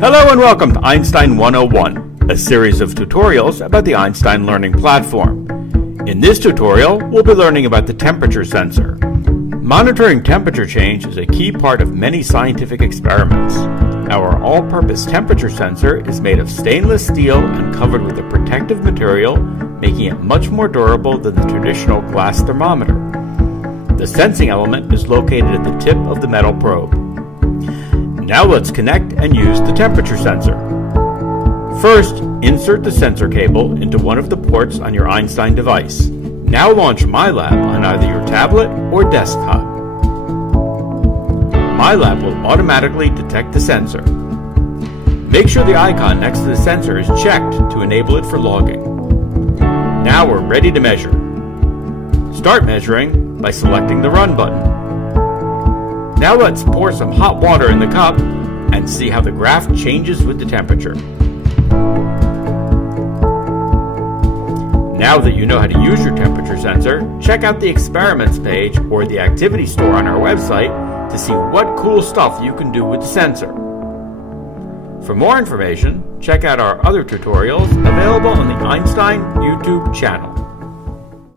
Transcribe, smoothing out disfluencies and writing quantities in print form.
Hello and welcome to Einstein 101, a series of tutorials about the Einstein Learning Platform. In this tutorial, we'll be learning about the temperature sensor. Monitoring temperature change is a key part of many scientific experiments. Our all-purpose temperature sensor is made of stainless steel and covered with a protective material, making it much more durable than the traditional glass thermometer. The sensing element is located at the tip of the metal probe. Now let's connect and use the temperature sensor. First, insert the sensor cable into one of the ports on your Einstein device. Now launch MyLab on either your tablet or desktop. MyLab will automatically detect the sensor. Make sure the icon next to the sensor is checked to enable it for logging. Now we're ready to measure. Start measuring by selecting the Run button. Now let's pour some hot water in the cup and see how the graph changes with the temperature. Now that you know how to use your temperature sensor, check out the experiments page or the activity store on our website to see what cool stuff you can do with the sensor. For more information, check out our other tutorials available on the Einstein YouTube channel.